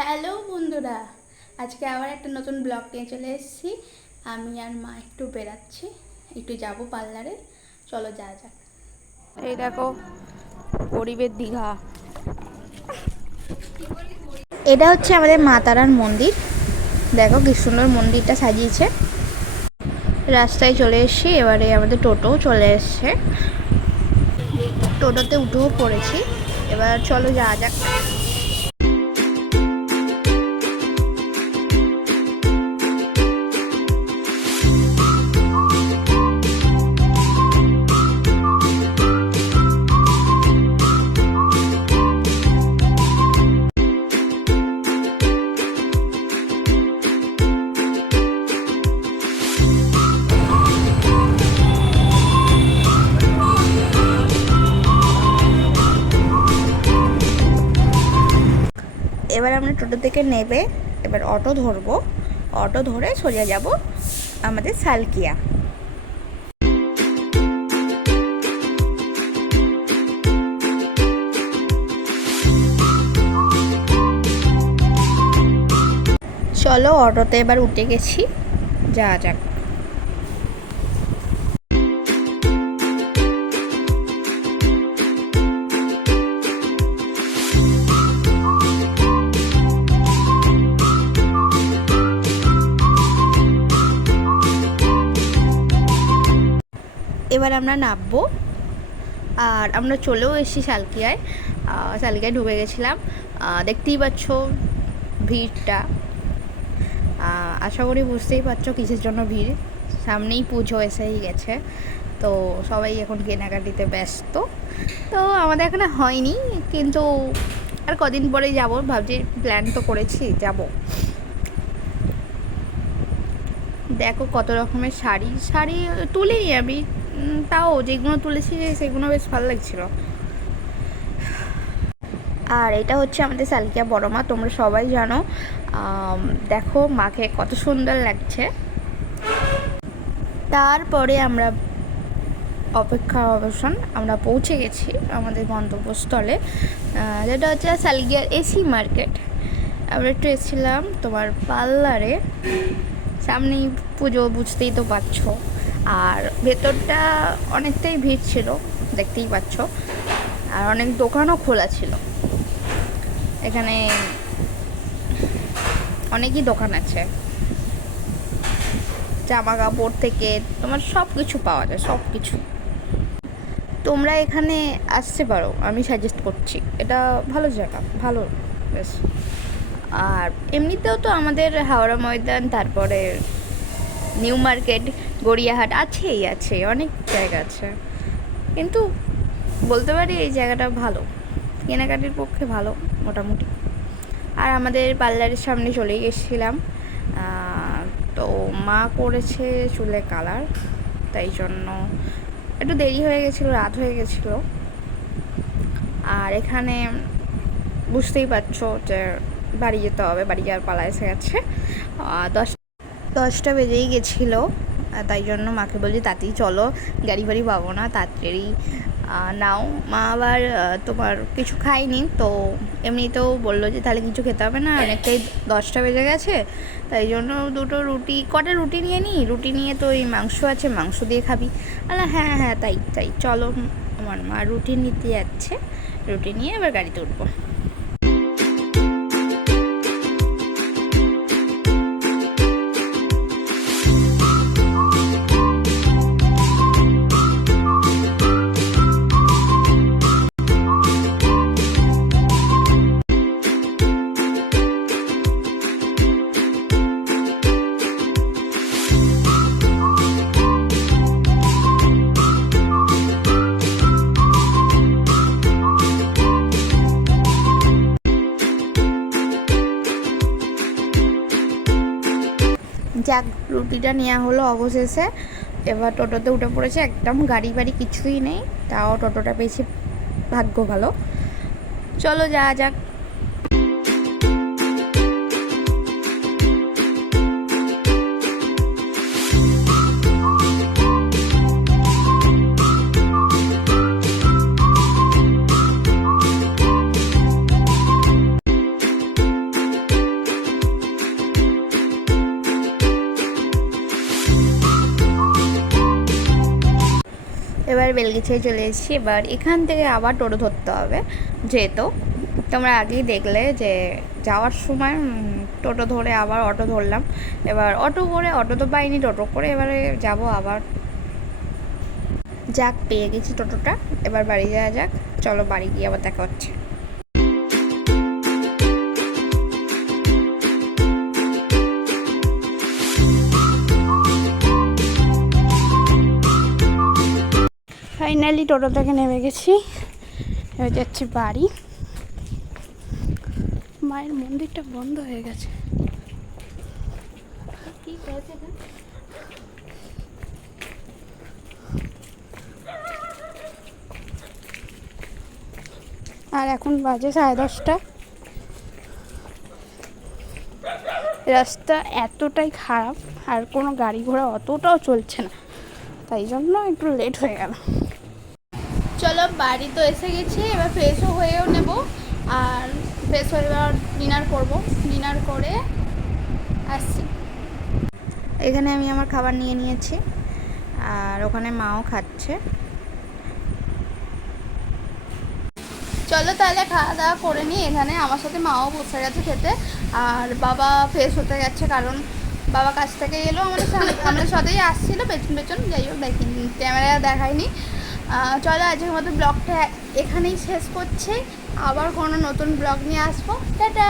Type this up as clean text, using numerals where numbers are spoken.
Hello বন্ধুরা, আজকে আবার একটা নতুন ব্লগ নিয়ে চলে এসেছি। আমি আর মা একটু বেরাচ্ছি, একটু যাব পার্লারে। চলো যাওয়া যাক। এই দেখো গরিবের দীঘা। এটা হচ্ছে আমাদের মা তারার মন্দির। দেখো কি সুন্দর মন্দিরটা সাজিয়েছে। রাস্তায় চলে এসেছি, এবারে আমাদের টোটো চলে এসছে। টোটোতে উঠেও পড়েছি, এবার চলো যাওয়া যাক। এবার আমরা টোটো থেকে নেবে এবার অটো ধরবো। অটো ধরে সোজা যাব আমাদের সালকিয়া। চলো অটোতে এবার উঠে গেছি, যাওয়া যাক। এবার আমরা নামবো, আর আমরা চলেও এসেছি সালকিয়ায়। সালকিয়ায় ঢুকে গেছিলাম। দেখতেই পাচ্ছ ভিড়টা। আশা করি বুঝতেই পারছো কিসের জন্য ভিড়। সামনেই পুজো এসেই গেছে, তো সবাই এখন কেনাকাটিতে ব্যস্ত। তো আমাদের এখানে হয়নি, কিন্তু আর কদিন পরেই যাব ভাবছি। প্ল্যান তো করেছি যাব। দেখো কত রকমের শাড়ি শাড়ি তুলিনি আমি, তাও যেগুলো তুলেছি সেগুলো বেশ ভালো লাগছিল। আর এটা হচ্ছে আমাদের সালকিয়া বড় মা, তোমরা সবাই জানো। দেখো মাকে কত সুন্দর লাগছে। তারপরে আমরা অপেক্ষা অবসান আমরা পৌঁছে গেছি আমাদের গন্তব্যস্থলে, যেটা হচ্ছে সালকিয়ার এসি মার্কেট। আমরা একটু এসেছিলাম তোমার পার্লারে। সামনেই পুজো, বুঝতেই তো পারছো। আর ভেতরটা অনেকটাই ভিড় ছিল, দেখতেই পাচ্ছ। আর অনেক দোকানও খোলা ছিল। এখানে অনেকই দোকান আছে, জামা কাপড় থেকে তোমার সব কিছু পাওয়া যায়, সব কিছু। তোমরা এখানে আসতে পারো, আমি সাজেস্ট করছি। এটা ভালো জায়গা, ভালো বেশ। আর এমনিতেও তো আমাদের হাওড়া ময়দান, তারপরে নিউ মার্কেট, গড়িয়াহাট আছেই, আছে অনেক জায়গা আছে, কিন্তু বলতে পারি এই জায়গাটা ভালো, কেনাকাটির পক্ষে ভালো মোটামুটি। আর আমাদের পার্লারের সামনে চলেই গেছিলাম। তো মা করেছে চুলে কালার, তাই জন্য একটু দেরি হয়ে গেছিলো, রাত হয়ে গেছিলো। আর এখানে বুঝতেই পারছো যে বাড়ি যেতে হবে, বাড়ি যাওয়ার পালা এসে গেছে। 10টা বেজেই গেছিলো, তাই জন্য মাকে বলছি তাড়াতাড়ি চলো, গাড়ি বাড়ি পাবো না, তাড়াতাড়ি নাও। মা আবার তোমার কিছু খায়নি, তো এমনিতেও বললো যে তাহলে কিছু খেতে হবে না, অনেকটাই 10টা বেজে গেছে। তাই জন্য দুটো রুটি, কটা রুটি নিয়ে নিই, রুটি নিয়ে তো ওই মাংস আছে, মাংস দিয়ে খাবি। হ্যাঁ হ্যাঁ তাই তাই চলো। আমার মা রুটি নিতে যাচ্ছে, রুটি নিয়ে এবার গাড়িতে উঠবো। যাক, রুটিটা নেওয়া হলো অবশেষে। এবার টোটোতে উঠে পড়েছে, একদম গাড়ি বাড়ি কিছুই নেই, তাও টোটোটা পেয়েছি, ভাগ্য ভালো। চলো যাওয়া যাক। এবার বেলগিছায় চলে এসেছি। এবার এখান থেকে আবার টোটো ধরতে হবে, যেহেতু তোমরা আগেই দেখলে যে যাওয়ার সময় টোটো ধরে আবার অটো ধরলাম। এবার অটো করে, অটো তো পাইনি, টোটো করে এবারে যাব আবার। যাক, পেয়ে গেছি টোটোটা, এবার বাড়ি যাওয়া যাক। চলো বাড়ি গিয়ে আবার দেখা হচ্ছে। ফাইনালি টোটো থেকে নেমে গেছি, এবার যাচ্ছি বাড়ি। মায়ের মন্দিরটা বন্ধ হয়ে গেছে, কি হয়েছে? আর এখন বাজে 10:30। রাস্তা এতটাই খারাপ আর কোনো গাড়ি ঘোড়া অতটাও চলছে না, তাই জন্য একটু লেট হয়ে গেল। চলো বাড়ি তো এসে গেছি, এবার ফ্রেশও হয়েও নেব। আর ফ্রেশ হয়ে এবার ডিনার করব, ডিনার করে আসছি। এখানে আমি আমার খাবার নিয়ে নিয়েছি, আর ওখানে মাও খাচ্ছে। চলো তাহলে খাওয়া দাওয়া করে নিই। এখানে আমার সাথে মাও বসে গেছে খেতে, আর বাবা ফ্রেশ হতে গেছে, কারণ বাবা কাছ থেকে এলো আমাদের সাথেই আসছিলো পেছন পেছন। যাই হোক, দেখিনি, ক্যামেরা দেখায়নি। চলো আজকের মতো ব্লগটা এখানেই শেষ করছি, আবার কোনো নতুন ব্লগ নিয়ে আসবো। টাটা।